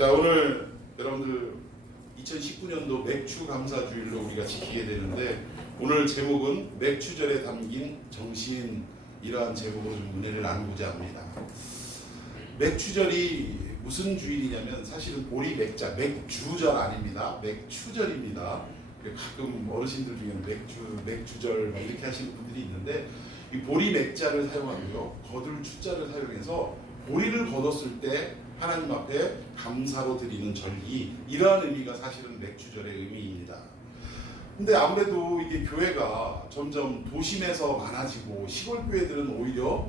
자, 오늘 여러분들 2019년도 맥주 감사주일로 우리가 지키게 되는데, 오늘 제목은 맥주절에 담긴 정신이라는 제목으로 좀 은혜를 나누고자 합니다. 맥주절이 무슨 주일이냐면 사실은 보리 맥자, 맥주절 아닙니다. 맥추절입니다. 가끔 어르신들 중에는 맥주절 이렇게 하시는 분들이 있는데, 이 보리 맥자를 사용하고요, 거둘 추자를 사용해서 보리를 거뒀을 때 하나님 앞에 감사로 드리는 절기, 이러한 의미가 사실은 맥주절의 의미입니다. 근데 아무래도 이게 교회가 점점 도심에서 많아지고 시골 교회들은 오히려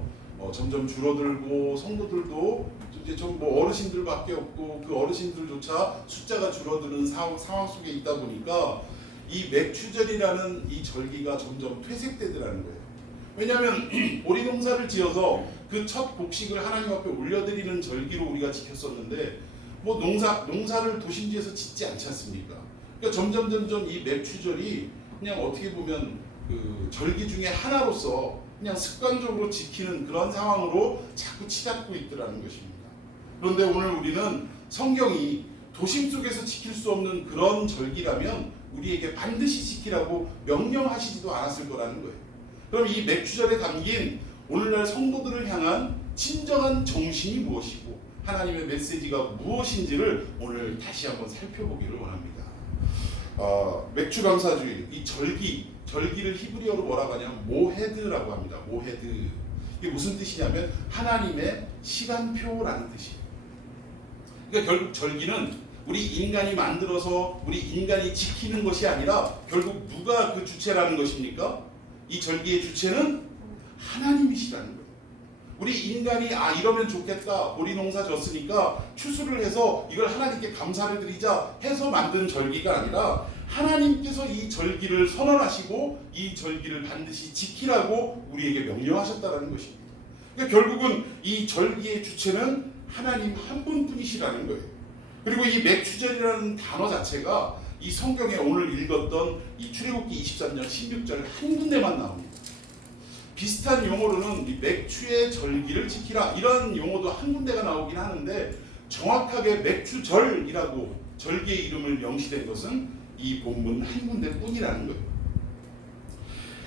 점점 줄어들고 성도들도 이제 좀 어르신들밖에 없고 그 어르신들조차 숫자가 줄어드는 상황 속에 있다 보니까 이 맥추절이라는 이 절기가 점점 퇴색되더라는 거예요. 왜냐하면 보리 농사를 지어서 그 첫 곡식을 하나님 앞에 올려드리는 절기로 우리가 지켰었는데, 농사를 도심지에서 짓지 않지 않습니까? 그러니까 점점 이 맥추절이 그냥 어떻게 보면 그 절기 중에 하나로서 그냥 습관적으로 지키는 그런 상황으로 자꾸 치닫고 있더라는 것입니다. 그런데 오늘 우리는 성경이 도심 속에서 지킬 수 없는 그런 절기라면 우리에게 반드시 지키라고 명령하시지도 않았을 거라는 거예요. 그럼 이 맥추절에 담긴 오늘날 성도들을 향한 진정한 정신이 무엇이고 하나님의 메시지가 무엇인지를 오늘 다시 한번 살펴보기를 원합니다. 맥추감사주일, 이 절기를 히브리어로 뭐라고 하냐면 모헤드라고 합니다. 모헤드. 이게 무슨 뜻이냐면 하나님의 시간표라는 뜻이에요. 그러니까 결국 절기는 우리 인간이 만들어서 우리 인간이 지키는 것이 아니라 결국 누가 그 주체라는 것입니까? 이 절기의 주체는 하나님이시라는 거예요. 우리 인간이 이러면 좋겠다, 보리 농사 졌으니까 추수를 해서 이걸 하나님께 감사를 드리자 해서 만든 절기가 아니라 하나님께서 이 절기를 선언하시고 이 절기를 반드시 지키라고 우리에게 명령하셨다는 것입니다. 그러니까 결국은 이 절기의 주체는 하나님 한 분뿐이시라는 거예요. 그리고 이 맥추절이라는 단어 자체가 이 성경에 오늘 읽었던 이 출애굽기 23장 16절 한 군데만 나옵니다. 비슷한 용어로는 이 맥추의 절기를 지키라, 이런 용어도 한 군데가 나오긴 하는데, 정확하게 맥추절이라고 절기의 이름을 명시된 것은 이 본문 한 군데뿐이라는 거예요.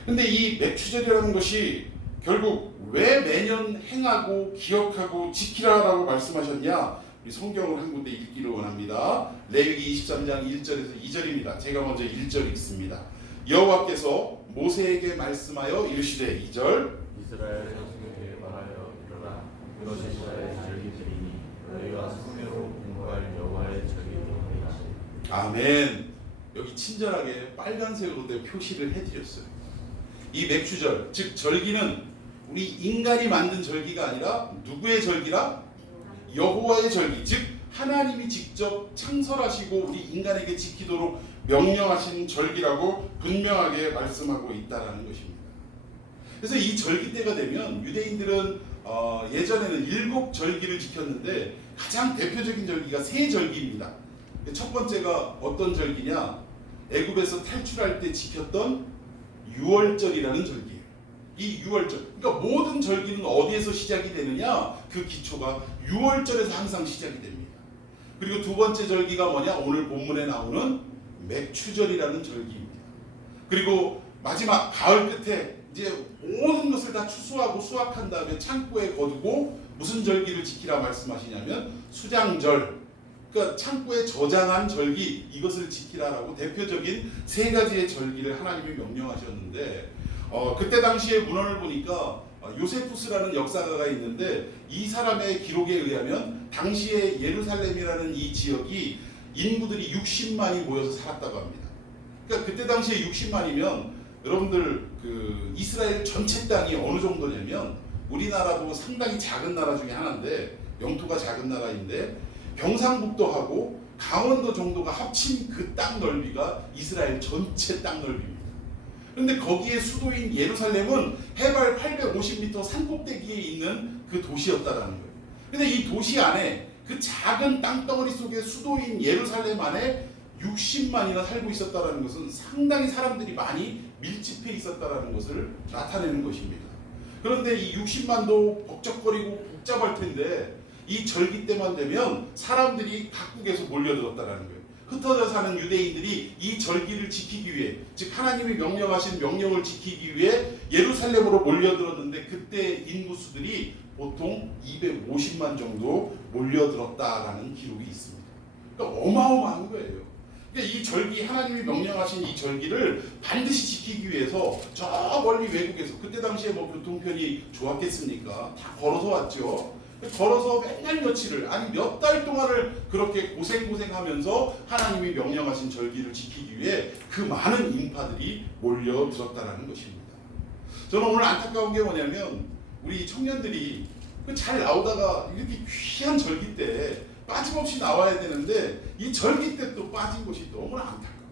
근데 이 맥추절이라는 것이 결국 왜 매년 행하고 기억하고 지키라라고 말씀하셨냐? 우리 성경을 한 군데 읽기를 원합니다. 레위기 23장 1절에서 2절입니다. 제가 먼저 1절 읽습니다. 여호와께서 모세에게 말씀하여 이르시되, 2절, 이스라엘 자손에게 말하여 일어나 이것이 나의 절기들이니 너희가 성례로 공부할 여호와의 절기들이니라. 아멘. 여기 친절하게 빨간색으로 표시를 해드렸어요. 이 맥추절, 즉 절기는 우리 인간이 만든 절기가 아니라 누구의 절기라? 여호와의 절기, 즉 하나님이 직접 창설하시고 우리 인간에게 지키도록 명령하신 절기라고 분명하게 말씀하고 있다는 것입니다. 그래서 이 절기 때가 되면 유대인들은 예전에는 7절기를 지켰는데 가장 대표적인 절기가 3절기입니다. 첫 번째가 어떤 절기냐? 애굽에서 탈출할 때 지켰던 유월절이라는 절기예요. 이 유월절, 그러니까 모든 절기는 어디에서 시작이 되느냐? 그 기초가 유월절에서 항상 시작이 됩니다. 그리고 두 번째 절기가 뭐냐? 오늘 본문에 나오는 맥추절이라는 절기입니다. 그리고 마지막 가을 끝에 이제 모든 것을 다 추수하고 수확한 다음에 창고에 거두고 무슨 절기를 지키라 말씀하시냐면 수장절, 그러니까 창고에 저장한 절기, 이것을 지키라라고 대표적인 3가지의 절기를 하나님이 명령하셨는데, 그때 당시의 문헌을 보니까 요세푸스라는 역사가가 있는데, 이 사람의 기록에 의하면 당시에 예루살렘이라는 이 지역이 인구들이 60만이 모여서 살았다고 합니다. 그러니까 그때 당시에 60만이면 여러분들 그 이스라엘 전체 땅이 어느 정도냐면, 우리나라도 상당히 작은 나라 중에 하나인데, 영토가 작은 나라인데 경상북도하고 강원도 정도가 합친 그 땅 넓이가 이스라엘 전체 땅 넓이입니다. 그런데 거기에 수도인 예루살렘은 해발 850m 산꼭대기에 있는 그 도시였다라는 거예요. 근데 이 도시 안에, 그 작은 땅덩어리 속에 수도인 예루살렘 안에 60만이나 살고 있었다는 것은 상당히 사람들이 많이 밀집해 있었다는 것을 나타내는 것입니다. 그런데 이 60만도 벅적거리고 복잡할 텐데 이 절기 때만 되면 사람들이 각국에서 몰려들었다라는 거예요. 흩어져 사는 유대인들이 이 절기를 지키기 위해, 즉 하나님이 명령하신 명령을 지키기 위해 예루살렘으로 몰려들었는데 그때 인구수들이 보통 250만 정도 몰려들었다라는 기록이 있습니다. 그러니까 어마어마한 거예요. 그러니까 이 절기, 하나님이 명령하신 이 절기를 반드시 지키기 위해서 저 멀리 외국에서, 그때 당시에 뭐 교통편이 좋았겠습니까? 다 걸어서 왔죠. 걸어서 맨날 며칠을, 아니 몇 달 동안을 그렇게 고생하면서 하나님이 명령하신 절기를 지키기 위해 그 많은 인파들이 몰려들었다라는 것입니다. 저는 오늘 안타까운 게 뭐냐면 우리 청년들이 잘 나오다가 이렇게 귀한 절기 때 빠짐없이 나와야 되는데 이 절기 때 또 빠진 것이 너무나 안타까워요.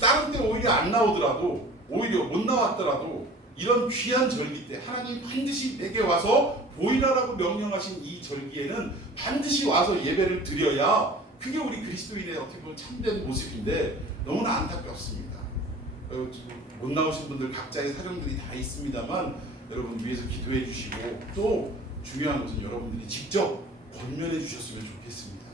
다른 때 오히려 안 나오더라도, 오히려 못 나왔더라도 이런 귀한 절기 때 하나님 반드시 내게 와서 보이라라고 명령하신 이 절기에는 반드시 와서 예배를 드려야 그게 우리 그리스도인의 어떻게 보면 참된 모습인데 너무나 안타깝습니다. 못 나오신 분들 각자의 사정들이 다 있습니다만 여러분 위해서 기도해 주시고, 또 중요한 것은 여러분들이 직접 권면해 주셨으면 좋겠습니다.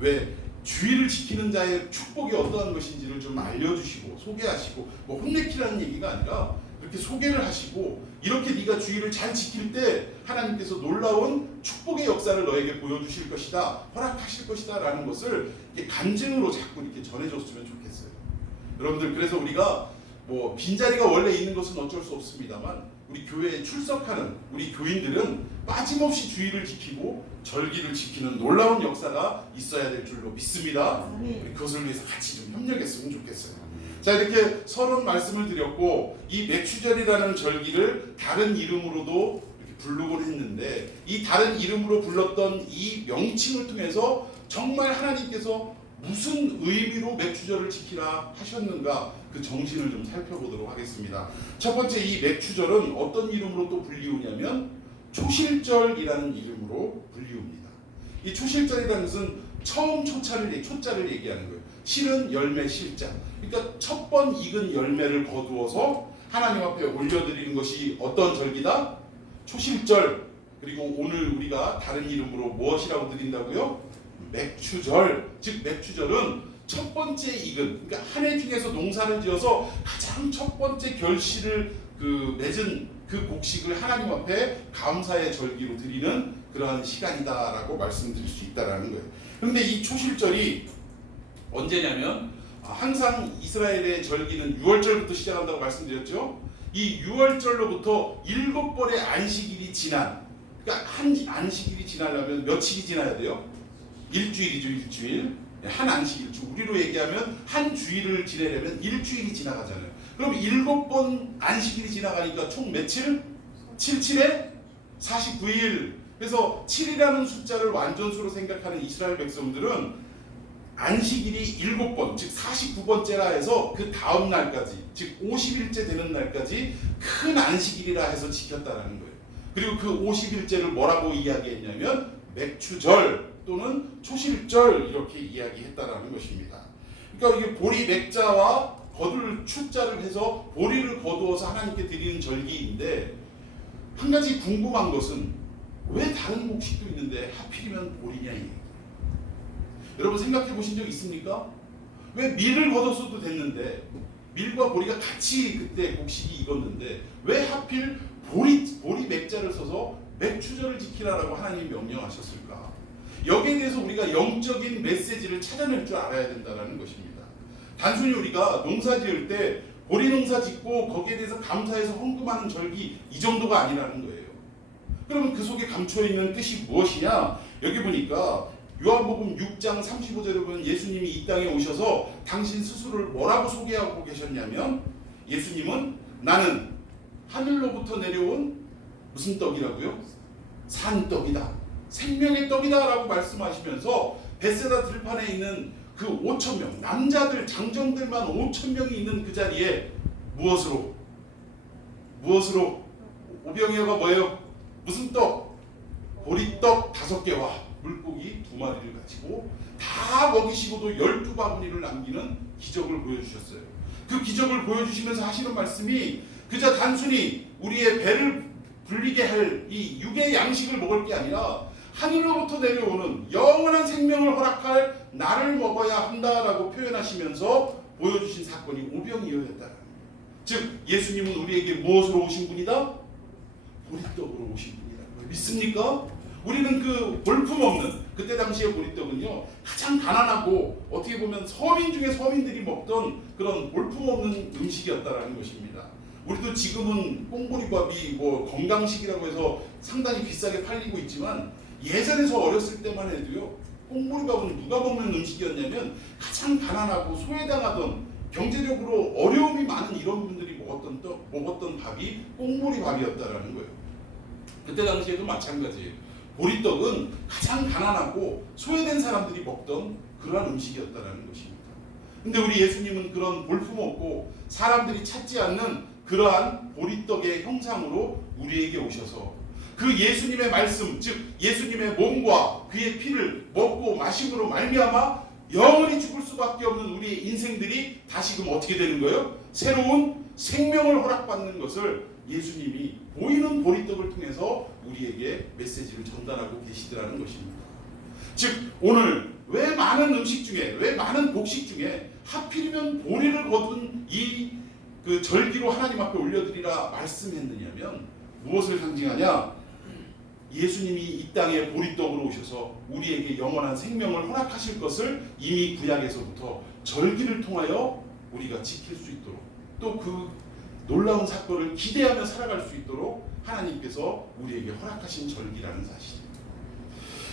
왜? 주의를 지키는 자의 축복이 어떠한 것인지를 좀 알려주시고 소개하시고, 뭐 혼내키라는 얘기가 아니라 이렇게 소개를 하시고, 이렇게 네가 주의를 잘 지킬 때 하나님께서 놀라운 축복의 역사를 너에게 보여주실 것이다, 허락하실 것이다 라는 것을 이렇게 간증으로 자꾸 이렇게 전해줬으면 좋겠어요. 여러분들, 그래서 우리가 뭐 빈자리가 원래 있는 것은 어쩔 수 없습니다만 우리 교회에 출석하는 우리 교인들은 빠짐없이 주의를 지키고 절기를 지키는 놀라운 역사가 있어야 될 줄로 믿습니다. 우리 그것을 위해서 같이 좀 협력했으면 좋겠어요. 자, 이렇게 서론 말씀을 드렸고, 이 맥추절이라는 절기를 다른 이름으로도 이렇게 부르곤 했는데, 이 다른 이름으로 불렀던 이 명칭을 통해서 정말 하나님께서 무슨 의미로 맥추절을 지키라 하셨는가, 그 정신을 좀 살펴보도록 하겠습니다. 첫 번째, 이 맥추절은 어떤 이름으로 또 불리우냐면 초실절이라는 이름으로 불리웁니다. 이 초실절이라는 것은 처음 초자를 얘기하는 거예요. 실은 열매, 실자. 그러니까 첫 번 익은 열매를 거두어서 하나님 앞에 올려드리는 것이 어떤 절기다? 초실절. 그리고 오늘 우리가 다른 이름으로 무엇이라고 드린다고요? 맥추절. 즉 맥추절은 첫 번째 익은, 그러니까 한 해 중에서 농사를 지어서 가장 첫 번째 결실을 맺은 그 곡식을 하나님 앞에 감사의 절기로 드리는 그러한 시간이다라고 말씀드릴 수 있다라는 거예요. 그런데 이 초실절이 언제냐면 항상 이스라엘의 절기는 6월절부터 시작한다고 말씀드렸죠. 이 6월절로부터 7번의 안식일이 지난, 그러니까 한 안식일이 지나려면 며칠이 지나야 돼요? 일주일이죠, 일주일. 한 안식일, 우리로 얘기하면 한 주일을 지내려면 일주일이 지나가잖아요. 그럼 7번 안식일이 지나가니까 총 며칠? 7에 49일. 그래서 7이라는 숫자를 완전수로 생각하는 이스라엘 백성들은 안식일이 7번, 즉 49번째라 해서 그 다음 날까지, 즉 50일째 되는 날까지 큰 안식일이라 해서 지켰다라는 거예요. 그리고 그 50일째를 뭐라고 이야기했냐면 맥추절 또는 초실절 이렇게 이야기했다라는 것입니다. 그러니까 이게 보리 맥자와 거둘 추자를 해서 보리를 거두어서 하나님께 드리는 절기인데, 한 가지 궁금한 것은 왜 다른 곡식도 있는데 하필이면 보리냐 이 얘기예요. 여러분 생각해 보신 적 있습니까? 왜 밀을 거뒀어도 됐는데, 밀과 보리가 같이 그때 곡식이 익었는데 왜 하필 보리 맥자를 써서 맥추절을 지키라라고 하나님이 명령하셨을까? 여기에 대해서 우리가 영적인 메시지를 찾아낼 줄 알아야 된다는 것입니다. 단순히 우리가 농사 지을 때 보리 농사 짓고 거기에 대해서 감사해서 헌금하는 절기 이 정도가 아니라는 거예요. 그러면 그 속에 감춰 있는 뜻이 무엇이냐? 여기 보니까 요한복음 6장 35절에 보면 예수님이 이 땅에 오셔서 당신 스스로를 뭐라고 소개하고 계셨냐면, 예수님은 나는 하늘로부터 내려온 무슨 떡이라고요? 산떡이다, 생명의 떡이다 라고 말씀하시면서 베세다 들판에 있는 그 5,000명, 남자들 장정들만 5,000명이 있는 그 자리에 무엇으로 오병이어가 뭐예요? 무슨 떡? 보리떡 5개와 물고기 2마리를 가지고 다 먹이시고도 12바구니를 남기는 기적을 보여주셨어요. 그 기적을 보여주시면서 하시는 말씀이 그저 단순히 우리의 배를 불리게 할 이 육의 양식을 먹을 게 아니라 하늘로부터 내려오는 영원한 생명을 허락할 나를 먹어야 한다라고 표현하시면서 보여주신 사건이 오병이어였다는 거예요. 즉 예수님은 우리에게 무엇으로 오신 분이다? 보리떡으로 오신 분이라는 거예요. 믿습니까? 우리는 그 볼품없는, 그때 당시의 보리떡은요 가장 가난하고 어떻게 보면 서민 중에 서민들이 먹던 그런 볼품없는 음식이었다라는 것입니다. 우리도 지금은 꽁보리밥이 뭐 건강식이라고 해서 상당히 비싸게 팔리고 있지만 예전에서 어렸을 때만 해도요 꽁보리밥은 누가 먹는 음식이었냐면 가장 가난하고 소외당하던 경제적으로 어려움이 많은 이런 분들이 먹었던 밥이 꽁보리밥이었다라는 거예요. 그때 당시에도 마찬가지예요. 보리떡은 가장 가난하고 소외된 사람들이 먹던 그러한 음식이었다라는 것입니다. 근데 우리 예수님은 그런 볼품없고 사람들이 찾지 않는 그러한 보리떡의 형상으로 우리에게 오셔서 그 예수님의 말씀, 즉 예수님의 몸과 그의 피를 먹고 마심으로 말미암아 영원히 죽을 수밖에 없는 우리의 인생들이 다시금 어떻게 되는 거예요? 새로운 생명을 허락받는 것을 예수님이 보이는 보리떡을 통해서 우리에게 메시지를 전달하고 계시더라는 것입니다. 즉 오늘 왜 많은 음식 중에, 왜 많은 곡식 중에 하필이면 보리를 거둔 이 그 절기로 하나님 앞에 올려드리라 말씀했느냐면 무엇을 상징하냐? 예수님이 이 땅에 보리떡으로 오셔서 우리에게 영원한 생명을 허락하실 것을 이미 구약에서부터 절기를 통하여 우리가 지킬 수 있도록 또 그 놀라운 사건을 기대하며 살아갈 수 있도록 하나님께서 우리에게 허락하신 절기라는 사실입니다.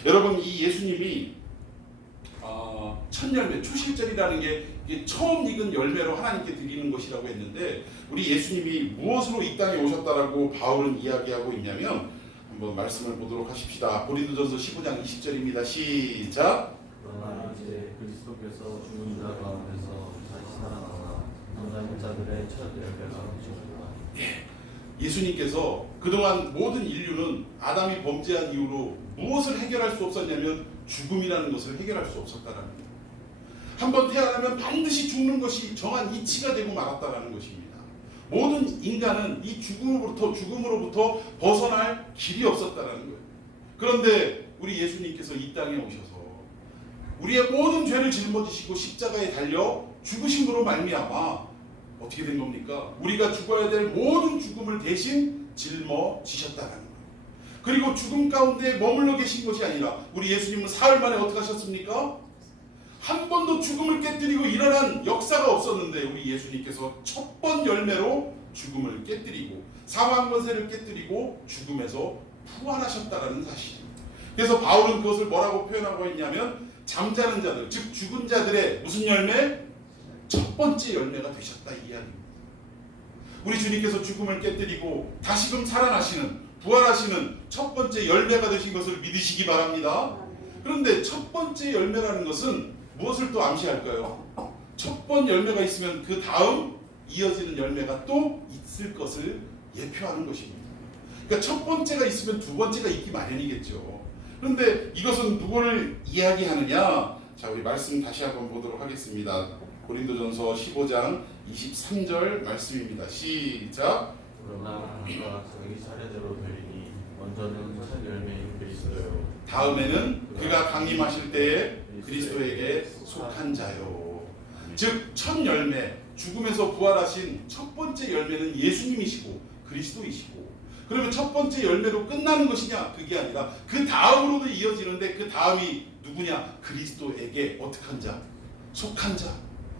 여러분 이 예수님이 첫 열매, 초실절이라는 게 처음 익은 열매로 하나님께 드리는 것이라고 했는데 우리 예수님이 무엇으로 이 땅에 오셨다라고 바울은 이야기하고 있냐면 한번 말씀을 보도록 하십시다. 고린도전서 15장 20절입니다. 시작. 그러나 이제 그리스도께서 죽은 자 가운데서 다시 살아나사 잠자는 자들의 첫 열매가 되셨다. 예수님께서 그동안 모든 인류는 아담이 범죄한 이후로 무엇을 해결할 수 없었냐면 죽음이라는 것을 해결할 수 없었다라는 거예요. 한번 태어나면 반드시 죽는 것이 정한 이치가 되고 말았다라는 것입니다. 모든 인간은 이 죽음으로부터 벗어날 길이 없었다라는 거예요. 그런데 우리 예수님께서 이 땅에 오셔서 우리의 모든 죄를 짊어지시고 십자가에 달려 죽으심으로 말미암아 어떻게 된 겁니까? 우리가 죽어야 될 모든 죽음을 대신 짊어지셨다는 거예요. 그리고 죽음 가운데 머물러 계신 것이 아니라 우리 예수님은 사흘 만에 어떻게 하셨습니까? 한 번도 죽음을 깨뜨리고 일어난 역사가 없었는데 우리 예수님께서 첫 번 열매로 죽음을 깨뜨리고 사망 권세를 깨뜨리고 죽음에서 부활하셨다라는 사실입니다. 그래서 바울은 그것을 뭐라고 표현하고 있냐면 잠자는 자들, 즉 죽은 자들의 무슨 열매? 첫 번째 열매가 되셨다 이 이야기입니다. 우리 주님께서 죽음을 깨뜨리고 다시금 살아나시는 부활하시는 첫 번째 열매가 되신 것을 믿으시기 바랍니다. 그런데 첫 번째 열매라는 것은 무엇을 또 암시할까요? 첫 번 열매가 있으면 그 다음 이어지는 열매가 또 있을 것을 예표하는 것입니다. 그러니까 첫 번째가 있으면 두 번째가 있기 마련이겠죠. 그런데 이것은 누구를 이야기하느냐? 자, 우리 말씀 다시 한번 보도록 하겠습니다. 고린도전서 15장 23절 말씀입니다. 시작. 그러나 그가 자기 차례대로 되리니 먼저는 첫 열매인 그리스도요. 다음에는 그가 강림하실 때에 그리스도에게 속한 자요. 즉 첫 열매, 죽음에서 부활하신 첫 번째 열매는 예수님이시고 그리스도이시고, 그러면 첫 번째 열매로 끝나는 것이냐? 그게 아니라 그 다음으로도 이어지는데 그 다음이 누구냐? 그리스도에게 어떻게 한 자? 속한 자.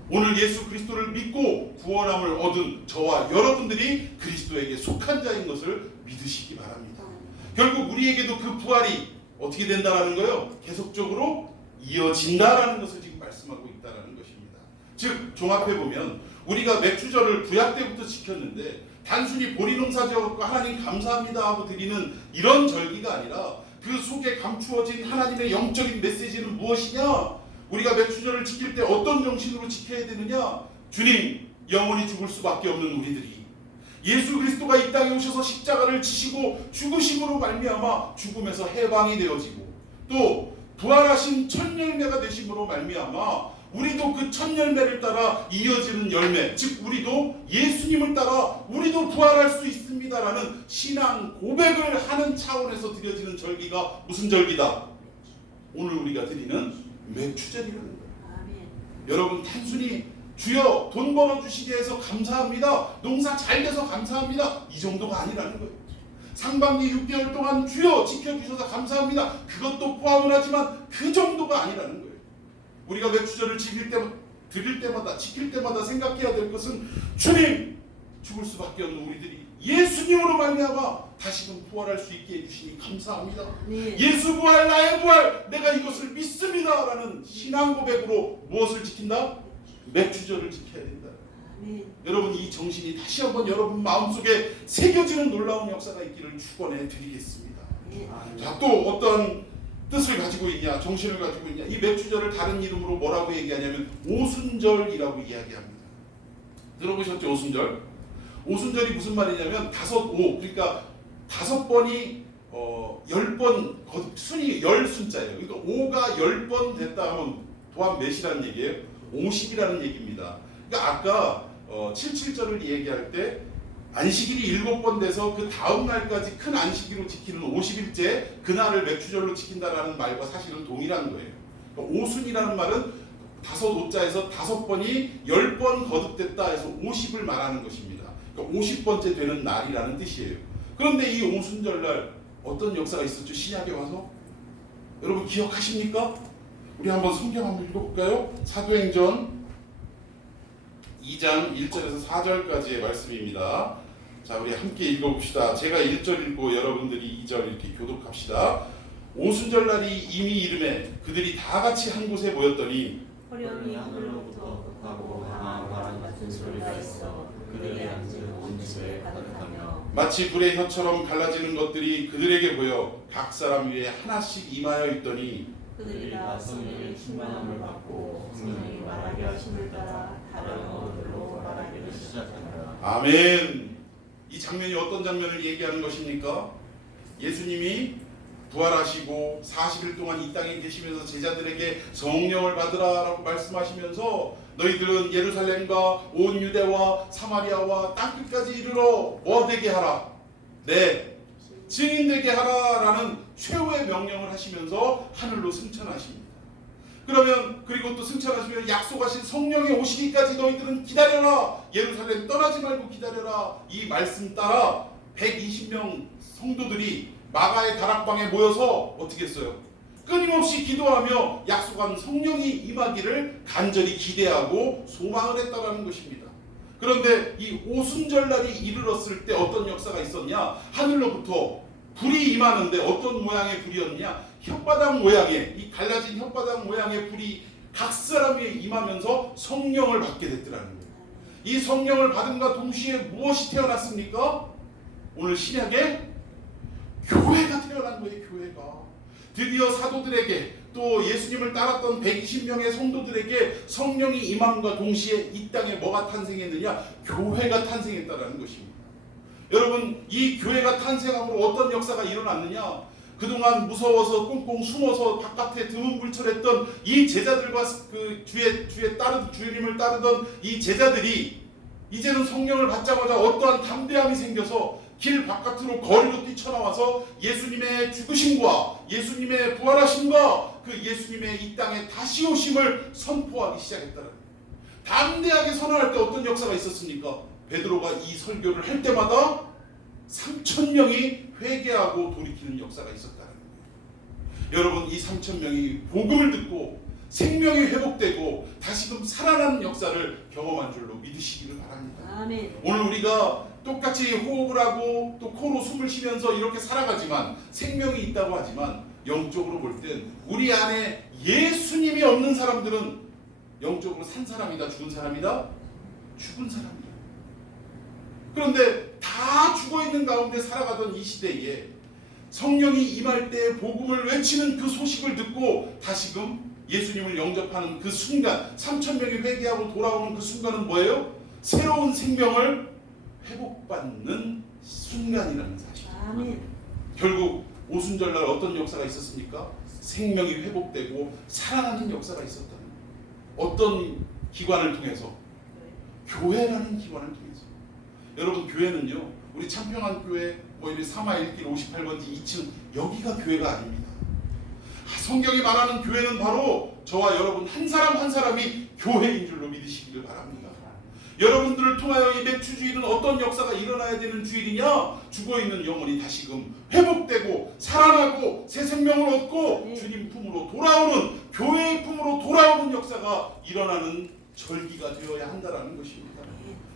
오늘 예수 그리스도를 믿고 구원함을 얻은 저와 여러분들이 그리스도에게 속한 자인 것을 믿으시기 바랍니다. 결국 우리에게도 그 부활이 어떻게 된다라는 거예요? 계속적으로 이어진다라는 것을 지금 말씀하고 있다라는 것입니다. 즉 종합해보면 우리가 맥주절을 구약 때부터 지켰는데 단순히 보리농사 지어갖고 하나님 감사합니다 하고 드리는 이런 절기가 아니라 그 속에 감추어진 하나님의 영적인 메시지는 무엇이냐? 우리가 맥주절을 지킬 때 어떤 정신으로 지켜야 되느냐? 주님, 영원히 죽을 수밖에 없는 우리들이 예수 그리스도가 이 땅에 오셔서 십자가를 지시고 죽으심으로 말미암아 죽음에서 해방이 되어지고 또 부활하신 첫 열매가 되심으로 말미암아 우리도 그 첫 열매를 따라 이어지는 열매, 즉 우리도 예수님을 따라 우리도 부활할 수 있습니다라는 신앙 고백을 하는 차원에서 드려지는 절기가 무슨 절기다? 오늘 우리가 드리는 맥주절이라는 거예요. 아멘. 여러분 단순히 주여 돈 벌어주시게 해서 감사합니다, 농사 잘 돼서 감사합니다, 이 정도가 아니라는 거예요. 상반기 6개월 동안 주여 지켜주셔서 감사합니다, 그것도 포함을 하지만 그 정도가 아니라는 거예요. 우리가 맥주절을 드릴 때마다 지킬 때마다 생각해야 될 것은 주님, 죽을 수밖에 없는 우리들이 예수님으로 말미암아 다시금 부활할 수 있게 해주시니 감사합니다. 아멘. 예수 부활, 나의 부활, 내가 이것을 믿습니다 라는 신앙 고백으로 무엇을 지킨다? 맥주절을 지켜야 된다. 아멘. 여러분 이 정신이 다시 한번 여러분 마음속에 새겨지는 놀라운 역사가 있기를 축원해 드리겠습니다. 아멘. 자, 또 어떤 뜻을 가지고 있냐, 정신을 가지고 있냐. 이 맥주절을 다른 이름으로 뭐라고 얘기하냐면 오순절이라고 이야기합니다. 들어보셨죠? 오순절. 오순절이 무슨 말이냐면 그러니까 5번이 10번 순이 10순자예요. 그러니까 5가 10번 됐다 하면 도합 몇이라는 얘기예요? 50이라는 얘기입니다. 그러니까 아까 77절을 얘기할 때 안식일이 7번 돼서 그 다음 날까지 큰 안식일로 지키는 50일째 그날을 맥주절로 지킨다라는 말과 사실은 동일한 거예요. 그러니까 오순이라는 말은 5오자에서 5번이 10번 거듭됐다 해서 50을 말하는 것입니다. 그러니까 50번째 되는 날이라는 뜻이에요. 그런데 이 오순절날 어떤 역사가 있었죠? 신약에 와서? 여러분 기억하십니까? 우리 한번 성경 한번 읽어볼까요? 사도행전 2장 1절에서 4절까지의 말씀입니다. 자, 우리 함께 읽어봅시다. 제가 1절 읽고 여러분들이 2절 이렇게 교독합시다. 오순절날이 이미 이름에 그들이 다 같이 한 곳에 모였더니 호련히 하늘로부터 극하고 강한 바람 같은 소리가 있어 그들의 앉은 온 집에 가득하며 마치 불의 혀처럼 갈라지는 것들이 그들에게 보여 각 사람 위에 하나씩 임하여 있더니 그들이 다 성령의 충만함을 받고 성령이 말하게 하심을 따라 다른 언어들로 말하기를 시작하니라. 아멘. 이 장면이 어떤 장면을 얘기하는 것입니까? 예수님이 부활하시고 40일 동안 이 땅에 계시면서 제자들에게 성령을 받으라라고 말씀하시면서 너희들은 예루살렘과 온 유대와 사마리아와 땅끝까지 이르러 뭐 되게 하라? 네, 증인 되게 하라라는 최후의 명령을 하시면서 하늘로 승천하십니다. 그리고 또 승천하시면 약속하신 성령이 오시기까지 너희들은 기다려라, 예루살렘 떠나지 말고 기다려라, 이 말씀 따라 120명 성도들이 마가의 다락방에 모여서 어떻게 했어요? 끊임없이 기도하며 약속한 성령이 임하기를 간절히 기대하고 소망을 했다라는 것입니다. 그런데 이 오순절날이 이르렀을 때 어떤 역사가 있었냐? 하늘로부터 불이 임하는데 어떤 모양의 불이었냐? 혓바닥 모양의, 이 갈라진 혓바닥 모양의 불이 각 사람 위에 임하면서 성령을 받게 됐더라는 거예요. 이 성령을 받음과 동시에 무엇이 태어났습니까? 오늘 신약에 교회가 태어난 거예요. 교회가 드디어 사도들에게 또 예수님을 따랐던 120명의 성도들에게 성령이 임함과 동시에 이 땅에 뭐가 탄생했느냐? 교회가 탄생했다라는 것입니다. 여러분, 이 교회가 탄생함으로 어떤 역사가 일어났느냐? 그동안 무서워서 꽁꽁 숨어서 바깥에 드문불철했던 이 제자들과 그 주님을 따르던 이 제자들이 이제는 성령을 받자마자 어떠한 담대함이 생겨서 길 바깥으로 거리로 뛰쳐나와서 예수님의 죽으심과 예수님의 부활하심과 그 예수님의 이 땅에 다시 오심을 선포하기 시작했다는 거예요. 담대하게 선언할 때 어떤 역사가 있었습니까? 베드로가 이 설교를 할 때마다 3,000명이 회개하고 돌이키는 역사가 있었다는 거예요. 여러분, 이 3,000명이 복음을 듣고 생명이 회복되고 다시금 살아나는 역사를 경험한 줄로 믿으시기를 바랍니다. 아멘. 오늘 우리가 똑같이 호흡을 하고 또 코로 숨을 쉬면서 이렇게 살아가지만 생명이 있다고 하지만 영적으로 볼 땐 우리 안에 예수님이 없는 사람들은 영적으로 산 사람이다, 죽은 사람이다? 죽은 사람이다. 그런데 다 죽어있는 가운데 살아가던 이 시대에 성령이 임할 때 복음을 외치는 그 소식을 듣고 다시금 예수님을 영접하는 그 순간, 3,000명이 회개하고 돌아오는 그 순간은 뭐예요? 새로운 생명을 회복받는 순간이라는 사실. 아멘. 결국 오순절날 어떤 역사가 있었습니까? 생명이 회복되고 살아나는 역사가 있었다는 거예요. 어떤 기관을 통해서? 교회라는 기관을 통해서. 여러분, 교회는요, 우리 창평한 교회 뭐 이리 3화 1길 58번지 2층 여기가 교회가 아닙니다. 성경이 말하는 교회는 바로 저와 여러분 한 사람 한 사람이 교회인 줄로 믿으시기를 바랍니다. 여러분들을 통하여 이 맥주주일은 어떤 역사가 일어나야 되는 주일이냐? 죽어있는 영혼이 다시금 회복되고 살아나고 새 생명을 얻고 주님 품으로 돌아오는, 교회의 품으로 돌아오는 역사가 일어나는 절기가 되어야 한다는 것입니다.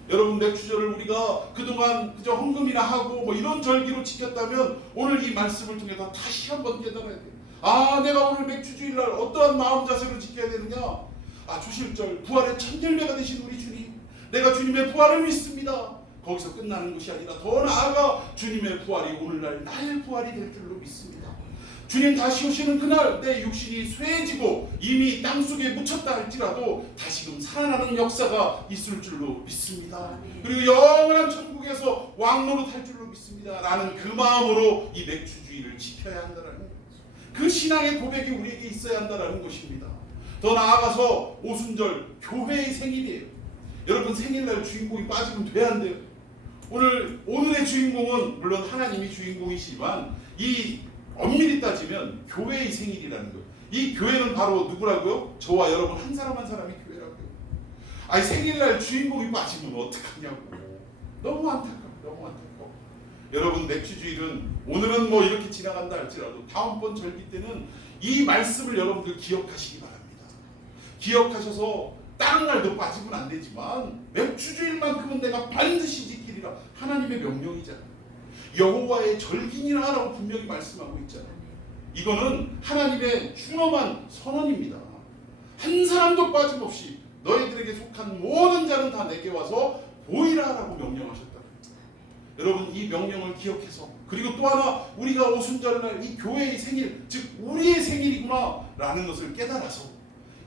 여러분, 맥주절을 우리가 그동안 그저 헌금이나 하고 뭐 이런 절기로 지켰다면 오늘 이 말씀을 통해서 다시 한번 깨달아야 돼요. 아, 내가 오늘 맥주주일날 어떠한 마음 자세로 지켜야 되느냐? 아, 주실절 부활의 첫 열매가 되신 우리 주님, 내가 주님의 부활을 믿습니다. 거기서 끝나는 것이 아니라 더 나아가 주님의 부활이 오늘날 나의 부활이 될 줄로 믿습니다. 주님 다시 오시는 그날 내 육신이 쇠해지고 이미 땅속에 묻혔다 할지라도 다시금 살아나는 역사가 있을 줄로 믿습니다. 그리고 영원한 천국에서 왕노릇 할 줄로 믿습니다. 라는 그 마음으로 이 맥주주의를 지켜야 한다는 거예요. 그 신앙의 고백이 우리에게 있어야 한다는 것입니다. 더 나아가서 오순절 교회의 생일이에요. 여러분, 생일날 주인공이 빠지면 돼 안 돼요? 오늘의 주인공은 물론 하나님이 주인공이시지만 이 엄밀히 따지면 교회의 생일이라는 거예요. 이 교회는 바로 누구라고요? 저와 여러분 한 사람 한 사람이 교회라고요. 아니, 생일날 주인공이 빠지면 어떡하냐고. 너무 안타까워. 너무 안타까워. 여러분, 맥주주일은 오늘은 뭐 이렇게 지나간다 할지라도 다음번 절기 때는 이 말씀을 여러분들 기억하시기 바랍니다. 기억하셔서 다른 날도 빠지면 안 되지만 맥주주일만큼은 내가 반드시 지키리라. 하나님의 명령이잖아요. 여호와의 절기니라라고 분명히 말씀하고 있잖아요. 이거는 하나님의 준엄한 선언입니다. 한 사람도 빠짐없이 너희들에게 속한 모든 자는 다 내게 와서 보이라라고 명령하셨다. 여러분, 이 명령을 기억해서, 그리고 또 하나 우리가 오순절날 이 교회의 생일, 즉 우리의 생일이구나 라는 것을 깨달아서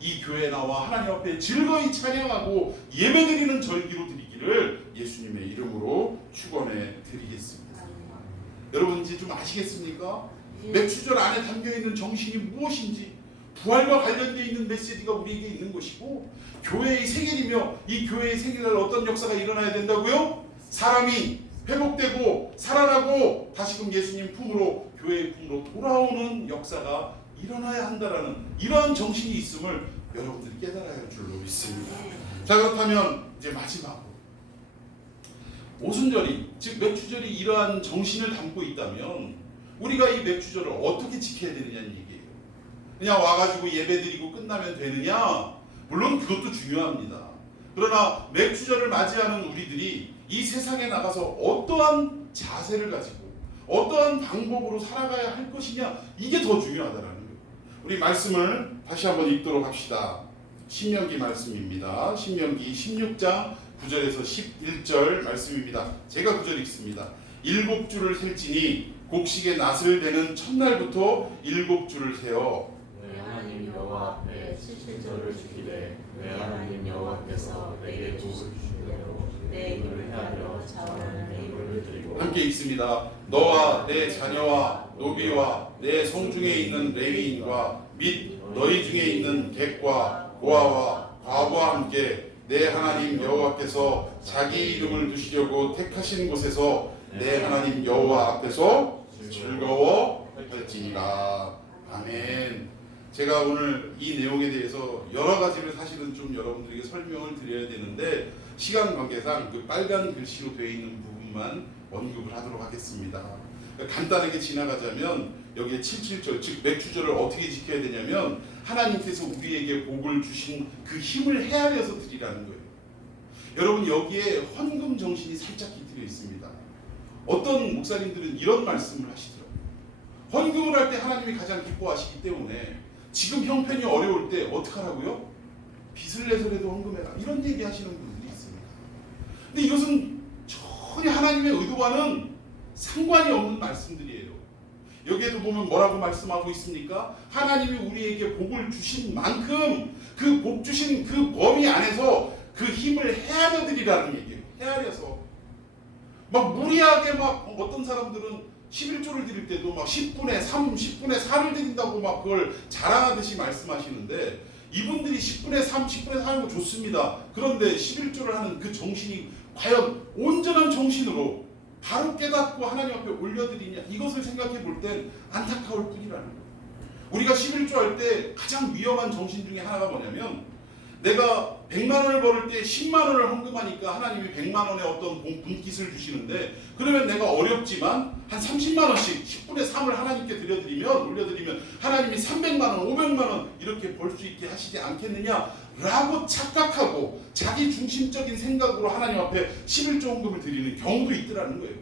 이 교회에 나와 하나님 앞에 즐거이 찬양하고 예배드리는 절기로 드리기를 예수님의 이름으로 축원해 드리겠습니다. 여러분, 이제 좀 아시겠습니까? 맥주절 안에 담겨있는 정신이 무엇인지, 부활과 관련되어 있는 메시지가 우리에게 있는 것이고, 교회의 생일이며 이 교회의 생일날 어떤 역사가 일어나야 된다고요? 사람이 회복되고 살아나고 다시금 예수님 품으로, 교회의 품으로 돌아오는 역사가 일어나야 한다라는 이러한 정신이 있음을 여러분들이 깨달아야 할 줄로 믿습니다. 자, 그렇다면 이제 마지막으로 오순절이, 즉 맥주절이 이러한 정신을 담고 있다면 우리가 이 맥주절을 어떻게 지켜야 되느냐는 얘기예요. 그냥 와가지고 예배드리고 끝나면 되느냐? 물론 그것도 중요합니다. 그러나 맥주절을 맞이하는 우리들이 이 세상에 나가서 어떠한 자세를 가지고 어떠한 방법으로 살아가야 할 것이냐, 이게 더 중요하다는 거예요. 우리 말씀을 다시 한번 읽도록 합시다. 신명기 말씀입니다. 신명기 16장 9절에서 11절 말씀입니다. 제가 9절 읽습니다. 7주를 셀지니 곡식의 낫을 대는 첫날부터 7주를 세어 내 하나님 여호와 앞에 7절을 지키되 내 하나님 여호와께서 내게 복을 주신 대로 내 일을 헤아려 자원하는 내 일을 드리고. 함께 읽습니다. 너와 내 자녀와 노비와 내 성중에 있는 레위인과 및 너희 중에 있는 객과 고아와 과부와 함께 내 하나님 여호와께서 자기 이름을 두시려고 택하신 곳에서 내 하나님 여호와 앞에서 즐거워할지니라. 아멘. 제가 오늘 이 내용에 대해서 여러 가지를 사실은 좀 여러분들에게 설명을 드려야 되는데 시간 관계상 그 빨간 글씨로 되어 있는 부분만 언급을 하도록 하겠습니다. 간단하게 지나가자면 여기에 77절, 즉 맥주절을 어떻게 지켜야 되냐면 하나님께서 우리에게 복을 주신 그 힘을 헤아려서 드리라는 거예요. 여러분, 여기에 헌금 정신이 살짝 깃들여 있습니다. 어떤 목사님들은 이런 말씀을 하시더라고요. 헌금을 할 때 하나님이 가장 기뻐하시기 때문에 지금 형편이 어려울 때 어떡하라고요? 빚을 내서라도 헌금해라, 이런 얘기 하시는 분들이 있습니다. 근데 이것은 전혀 하나님의 의도와는 상관이 없는 말씀들이에요. 여기에도 보면 뭐라고 말씀하고 있습니까? 하나님이 우리에게 복을 주신 만큼 그 복 주신 그 범위 안에서 그 힘을 헤아려 드리라는 얘기예요. 헤아려서 막 무리하게 막 어떤 사람들은 11조를 드릴 때도 막 10분의 3, 10분의 4를 드린다고 막 그걸 자랑하듯이 말씀하시는데 이분들이 10분의 3, 10분의 4 하는 거 좋습니다. 그런데 11조를 하는 그 정신이 과연 온전한 정신으로 바로 깨닫고 하나님 앞에 올려드리냐, 이것을 생각해 볼 땐 안타까울 뿐이라는 거예요. 우리가 11조 할 때 가장 위험한 정신 중에 하나가 뭐냐면, 내가 100만 원을 벌을 때 10만 원을 헌금하니까 하나님이 100만 원의 어떤 분깃을 주시는데, 그러면 내가 어렵지만 한 30만 원씩 10분의 3을 하나님께 올려드리면 하나님이 300만 원, 500만 원 이렇게 벌 수 있게 하시지 않겠느냐라고 착각하고 자기 중심적인 생각으로 하나님 앞에 11조 헌금을 드리는 경우도 있더라는 거예요.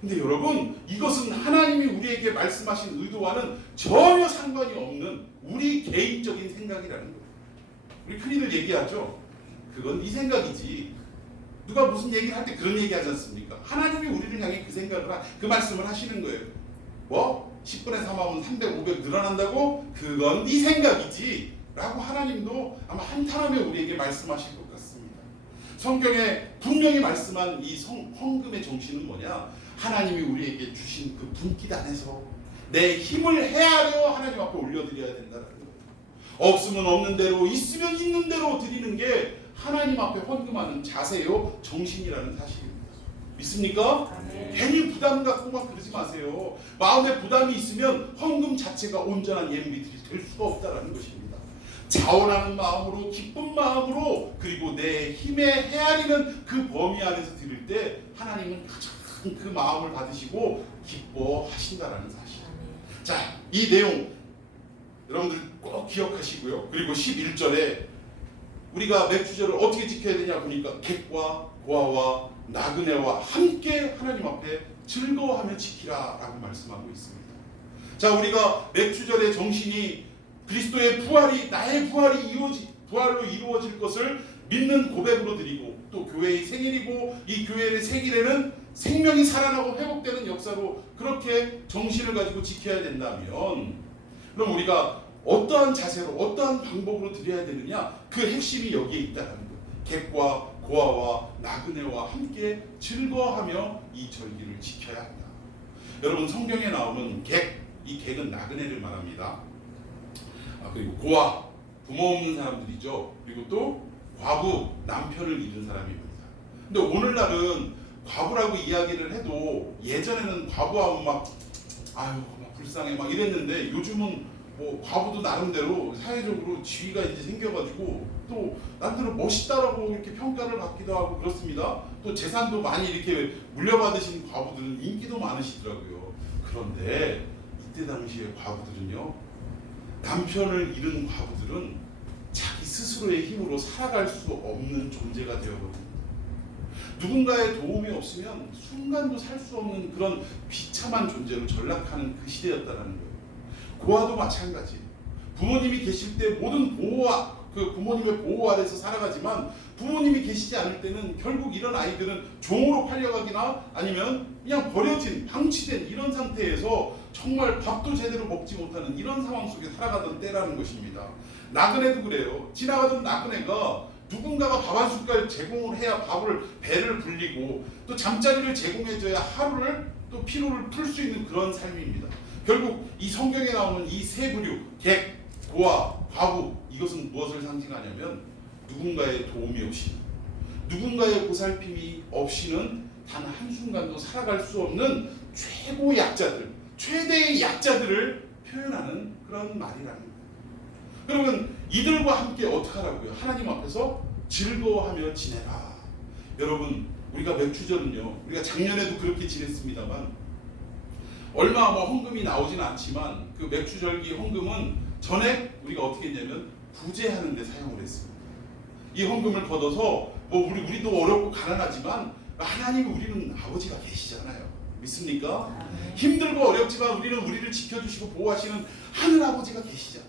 근데 여러분, 이것은 하나님이 우리에게 말씀하신 의도와는 전혀 상관이 없는 우리 개인적인 생각이라는 거예요. 우리 흔히들 얘기하죠. 그건 네 생각이지. 누가 무슨 얘기를 할 때 그런 얘기 하지 않습니까? 하나님이 우리를 향해 그 말씀을 하시는 거예요. 뭐? 10분의 3 하면 300, 500 늘어난다고? 그건 네 생각이지 라고 하나님도 아마 한탄하며 우리에게 말씀하실 것 같습니다. 성경에 분명히 말씀한 이 헌금의 정신은 뭐냐? 하나님이 우리에게 주신 그 분깃 안에서 내 힘을 헤아려 하나님 앞에 올려드려야 된다는 거예요. 없으면 없는 대로, 있으면 있는 대로 드리는 게 하나님 앞에 헌금하는 자세요, 정신이라는 사실입니다. 믿습니까? 아멘. 괜히 부담 갖고 막 그러지 마세요. 마음에 부담이 있으면 헌금 자체가 온전한 예물이 될 수가 없다는 것입니다. 자원하는 마음으로, 기쁜 마음으로, 그리고 내 힘에 헤아리는 그 범위 안에서 드릴 때 하나님은 가장 그 마음을 받으시고 기뻐하신다는 사실. 자, 이 내용 여러분들 꼭 기억하시고요. 그리고 11절에 우리가 맥주절을 어떻게 지켜야 되냐 보니까 객과 고아와 나그네와 함께 하나님 앞에 즐거워하며 지키라 라고 말씀하고 있습니다. 자, 우리가 맥주절의 정신이 그리스도의 부활이, 나의 부활로 이루어질 것을 믿는 고백으로 드리고, 또 교회의 생일이고 이 교회의 생일에는 생명이 살아나고 회복되는 역사로 그렇게 정신을 가지고 지켜야 된다면, 그럼 우리가 어떠한 자세로, 어떠한 방법으로 드려야 되느냐, 그 핵심이 여기에 있다는 거예요. 객과 고아와 나그네와 함께 즐거워하며 이 절기를 지켜야 한다. 여러분, 성경에 나오는 이 객은 나그네를 말합니다. 그리고 고아, 부모 없는 사람들이죠. 그리고 또 과부, 남편을 잃은 사람입니다. 근데 오늘날은 과부라고 이야기를 해도 예전에는 과부하면 막 불쌍해 막 이랬는데, 요즘은 뭐 과부도 나름대로 사회적으로 지위가 이제 생겨가지고 또 나름대로 멋있다라고 이렇게 평가를 받기도 하고 그렇습니다. 또 재산도 많이 이렇게 물려받으신 과부들은 인기도 많으시더라고요. 그런데 이때 당시에 과부들은요, 남편을 잃은 과부들은 자기 스스로의 힘으로 살아갈 수 없는 존재가 되어버립니다. 누군가의 도움이 없으면 순간도 살 수 없는 그런 비참한 존재로 전락하는 그 시대였다는 거예요. 고아도 마찬가지. 부모님이 계실 때 모든 부모님의 보호 아래서 살아가지만, 부모님이 계시지 않을 때는 결국 이런 아이들은 종으로 팔려가기나 아니면 그냥 버려진, 방치된 이런 상태에서 정말 밥도 제대로 먹지 못하는 이런 상황 속에 살아가던 때라는 것입니다. 나그네도 그래요. 지나가던 나그네가 누군가가 밥 한 숟갈 제공을 해야 배를 불리고 또 잠자리를 제공해줘야 하루를 또 피로를 풀 수 있는 그런 삶입니다. 결국 이 성경에 나오는 이 세 부류, 객, 고아, 과부, 이것은 무엇을 상징하냐면 누군가의 도움이 없이, 누군가의 보살핌이 없이는 단 한순간도 살아갈 수 없는 최고 약자들, 최대의 약자들을 표현하는 그런 말이라는 거예요. 그러면 이들과 함께 어떻게 하라고요? 하나님 앞에서 즐거워하며 지내라. 여러분, 우리가 맥주절은요, 우리가 작년에도 그렇게 지냈습니다만, 얼마 헌금이 나오지는 않지만 그 맥주절기 헌금은 전에 우리가 어떻게 했냐면 구제하는 데 사용을 했습니다. 이 헌금을 걷어서 우리도 어렵고 가난하지만 하나님이 우리는 아버지가 계시잖아요. 믿습니까? 힘들고 어렵지만 우리를 지켜주시고 보호하시는 하늘 아버지가 계시잖아요.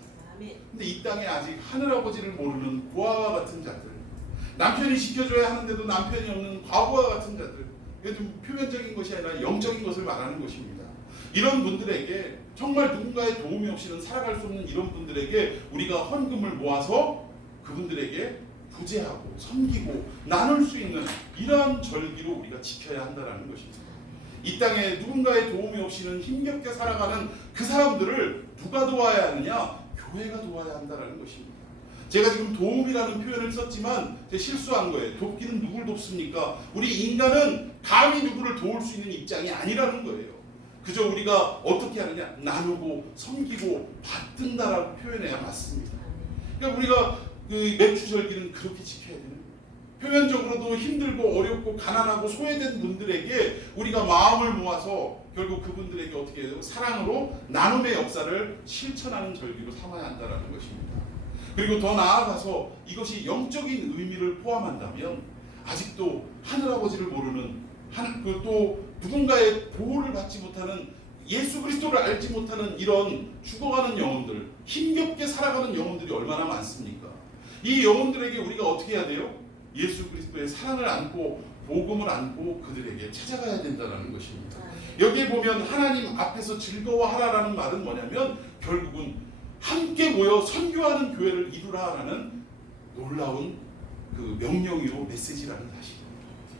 근데 이 땅에 아직 하늘 아버지를 모르는 고아와 같은 자들, 남편이 지켜줘야 하는데도 남편이 없는 과부와 같은 자들, 이게 좀 표면적인 것이 아니라 영적인 것을 말하는 것입니다. 이런 분들에게, 정말 누군가의 도움이 없이는 살아갈 수 없는 이런 분들에게 우리가 헌금을 모아서 그분들에게 구제하고 섬기고 나눌 수 있는 이러한 절기로 우리가 지켜야 한다는 것입니다. 이 땅에 누군가의 도움이 없이는 힘겹게 살아가는 그 사람들을 누가 도와야 하느냐? 교회가 도와야 한다는 것입니다. 제가 지금 도움이라는 표현을 썼지만 제가 실수한 거예요. 돕기는 누굴 돕습니까? 우리 인간은 감히 누구를 도울 수 있는 입장이 아니라는 거예요. 그저 우리가 어떻게 하느냐, 나누고 섬기고 받든다라고 표현해야 맞습니다. 그러니까 우리가 그 맥주절기는 그렇게 지켜야 되는 거예요. 표면적으로도 힘들고 어렵고 가난하고 소외된 분들에게 우리가 마음을 모아서 결국 그분들에게 어떻게 해요? 사랑으로 나눔의 역사를 실천하는 절기로 삼아야 한다는 것입니다. 그리고 더 나아가서 이것이 영적인 의미를 포함한다면 아직도 하늘아버지를 모르는 또 누군가의 보호를 받지 못하는 예수 그리스도를 알지 못하는 이런 죽어가는 영혼들, 힘겹게 살아가는 영혼들이 얼마나 많습니까? 이 영혼들에게 우리가 어떻게 해야 돼요? 예수 그리스도의 사랑을 안고 복음을 안고 그들에게 찾아가야 된다는 것입니다. 여기에 보면 하나님 앞에서 즐거워하라라는 말은 뭐냐면 결국은 함께 모여 선교하는 교회를 이루라라는 놀라운 그 명령이요 메시지라는 사실.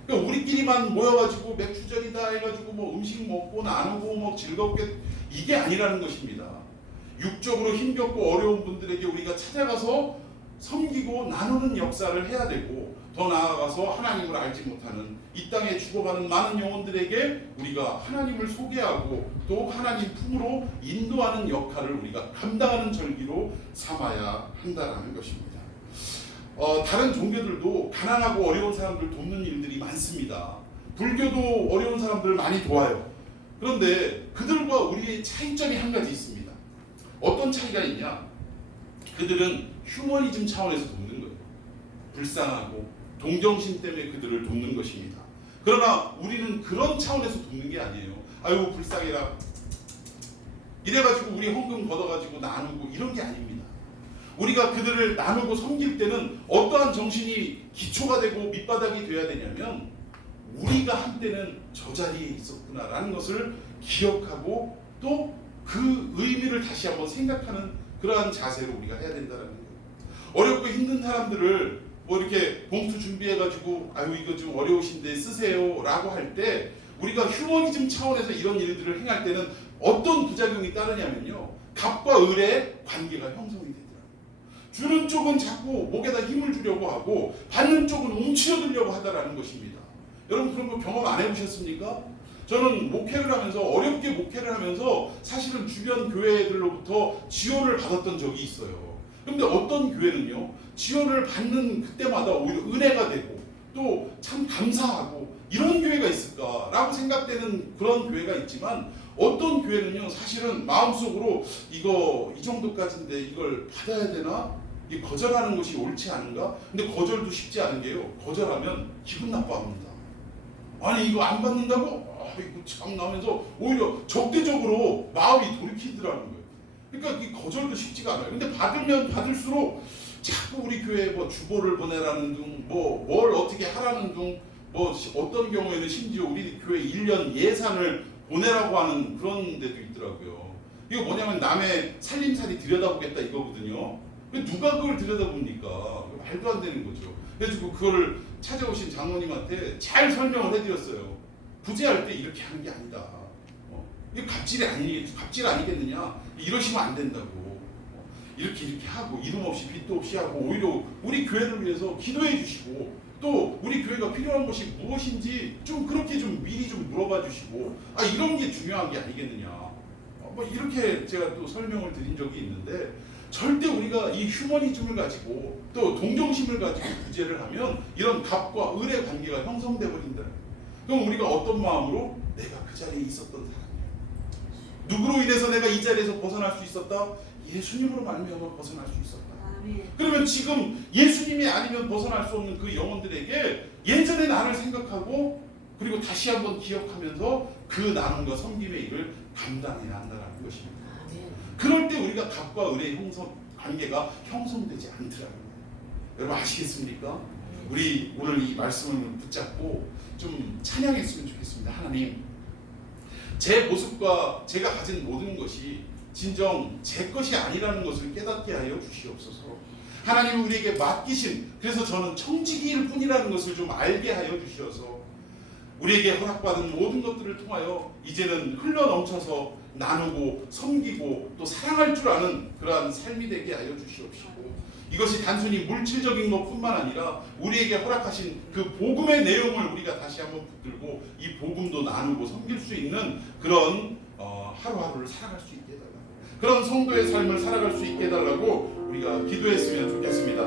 그러니까 우리끼리만 모여가지고 맥주절이다 해가지고 뭐 음식 먹고 나누고 뭐 즐겁게 이게 아니라는 것입니다. 육적으로 힘겹고 어려운 분들에게 우리가 찾아가서 섬기고 나누는 역사를 해야 되고 더 나아가서 하나님을 알지 못하는 이 땅에 죽어가는 많은 영혼들에게 우리가 하나님을 소개하고 또 하나님 품으로 인도하는 역할을 우리가 감당하는 절기로 삼아야 한다는 것입니다. 다른 종교들도 가난하고 어려운 사람들 돕는 일들이 많습니다. 불교도 어려운 사람들을 많이 도와요. 그런데 그들과 우리의 차이점이 한 가지 있습니다. 어떤 차이가 있냐? 그들은 휴머니즘 차원에서 돕는 거예요. 불쌍하고 동정심 때문에 그들을 돕는 것입니다. 그러나 우리는 그런 차원에서 돕는 게 아니에요. 아유 불쌍해라 이래가지고 우리 헌금 걷어가지고 나누고 이런 게 아닙니다. 우리가 그들을 나누고 섬길 때는 어떠한 정신이 기초가 되고 밑바닥이 돼야 되냐면 우리가 한때는 저 자리에 있었구나라는 것을 기억하고 또 그 의미를 다시 한번 생각하는 그러한 자세로 우리가 해야 된다는 거예요. 어렵고 힘든 사람들을 뭐 이렇게 봉투 준비해가지고 아유 이거 좀 어려우신데 쓰세요 라고 할 때 우리가 휴머니즘 차원에서 이런 일들을 행할 때는 어떤 부작용이 따르냐면요, 갑과 을의 관계가 형성이 되더라고요. 주는 쪽은 자꾸 목에다 힘을 주려고 하고 받는 쪽은 움츠러들려고 하다라는 것입니다. 여러분 그런 거 경험 안 해보셨습니까? 저는 목회를 하면서 어렵게 목회를 하면서 사실은 주변 교회들로부터 지원을 받았던 적이 있어요. 그런데 어떤 교회는요, 지원을 받는 그때마다 오히려 은혜가 되고 또 참 감사하고 이런 교회가 있을까라고 생각되는 그런 교회가 있지만 어떤 교회는요 사실은 마음속으로 이거 이 정도까지인데 이걸 받아야 되나? 이 거절하는 것이 옳지 않은가? 근데 거절도 쉽지 않은 게요, 거절하면 기분 나빠합니다. 아니 이거 안 받는다고? 이거 참 나면서 오히려 적대적으로 마음이 돌이키더라는 거예요. 그러니까 이 거절도 쉽지가 않아요. 근데 받으면 받을수록 자꾸 우리 교회에 뭐 주보를 보내라는 둥, 뭘 어떻게 하라는 둥, 어떤 경우에는 심지어 우리 교회 1년 예산을 보내라고 하는 그런 데도 있더라고요. 이거 뭐냐면 남의 살림살이 들여다보겠다 이거거든요. 누가 그걸 들여다봅니까? 말도 안 되는 거죠. 그래서 그거를 찾아오신 장로님한테 잘 설명을 해드렸어요. 부재할 때 이렇게 하는 게 아니다. 이게 갑질 아니겠느냐? 이러시면 안 된다고. 이렇게 하고 이름 없이 빚도 없이 하고 오히려 우리 교회를 위해서 기도해 주시고 또 우리 교회가 필요한 것이 무엇인지 좀 그렇게 좀 미리 좀 물어봐 주시고 이런 게 중요한 게 아니겠느냐. 이렇게 제가 또 설명을 드린 적이 있는데 절대 우리가 이 휴머니즘을 가지고 또 동정심을 가지고 구제를 하면 이런 갑과 을의 관계가 형성돼 버린다. 그럼 우리가 어떤 마음으로 내가 그 자리에 있었던 사람이야. 누구로 인해서 내가 이 자리에서 벗어날 수 있었다? 예수님으로 말미암아 벗어날 수 있었다. 그러면 지금 예수님이 아니면 벗어날 수 없는 그 영혼들에게 예전의 나를 생각하고 그리고 다시 한번 기억하면서 그 나눔과 섬김의 일을 감당해야 한다는 것입니다. 그럴 때 우리가 갑과 을의 관계가 형성되지 않더라고요. 여러분 아시겠습니까? 우리 오늘 이 말씀을 붙잡고 좀 찬양했으면 좋겠습니다. 하나님, 제 모습과 제가 가진 모든 것이 진정 제 것이 아니라는 것을 깨닫게 하여 주시옵소서. 하나님 우리에게 맡기신, 그래서 저는 청지기일 뿐이라는 것을 좀 알게 하여 주셔서 우리에게 허락받은 모든 것들을 통하여 이제는 흘러넘쳐서 나누고 섬기고 또 사랑할 줄 아는 그러한 삶이 되게 하여 주시옵시고 이것이 단순히 물질적인 것뿐만 아니라 우리에게 허락하신 그 복음의 내용을 우리가 다시 한번 붙들고 이 복음도 나누고 섬길 수 있는 그런 하루하루를 살아갈 수 있게 해달라고, 그런 성도의 삶을 살아갈 수 있게 해달라고 우리가 기도했으면 좋겠습니다.